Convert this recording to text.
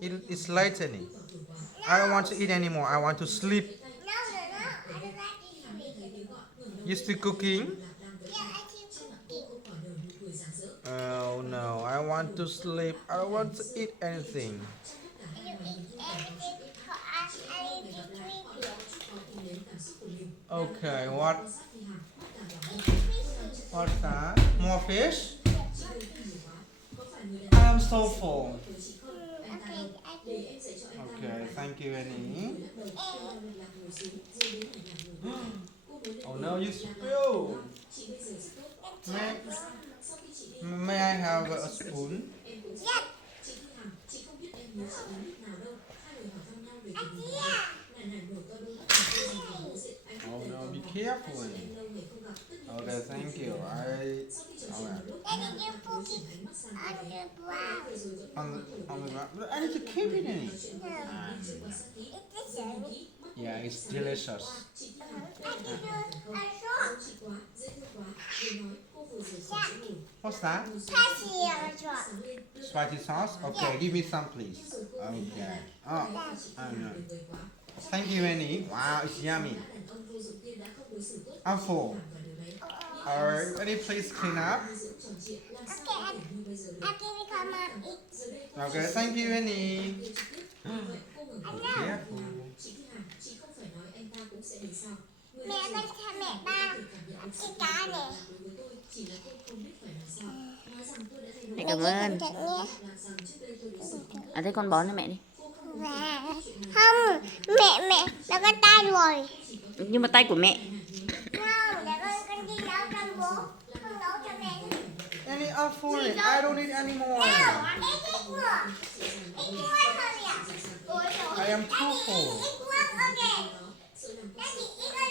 It's lightening. I don't want to eat anymore. I want to sleep. No, no, no. I don't like eating. You still cooking? Yeah, I keep cooking. Oh no, I want to sleep. I don't want to eat anything. You eat anything for us, anything sweet. Okay, what? Eat fishy. What's that? More fish? Yeah. I am so full. Okay, I think. Okay, thank you, Annie. Oh no, you spilled. May, may I have a spoon? Yes. Yeah. Oh no, be careful. Annie. Okay, thank you. Okay. Daddy, you put it on the ground. On the ground. But I need to keep it in it. No. It's the same. Yeah, it's delicious. I give you a shot. Shot. What's that? Pass here a shot. Spicy sauce? Okay, give me some, please. Okay. Oh, I know. Thank you, Annie. Wow, it's yummy. I'm full. Alright, Annie, please clean up. Okay, I give you come on eat. Okay, thank you, Annie. I know. Careful. Mẹ bên cha mẹ ba cái cá này. Mẹ Mẹ cảm chỉ ơn. cẩn thận nhé. Thế con bón cho mẹ đi. Và không, mẹ nó có tay rồi. Nhưng mà tay của mẹ. Không, để con đi nấu cho bố, không nấu cho mẹ. Annie, I'm full. I don't need any more. Nào, ít nữa. Ít nữa thôi ạ. I am too full. Ít nữa, okay. Daddy, ít hơn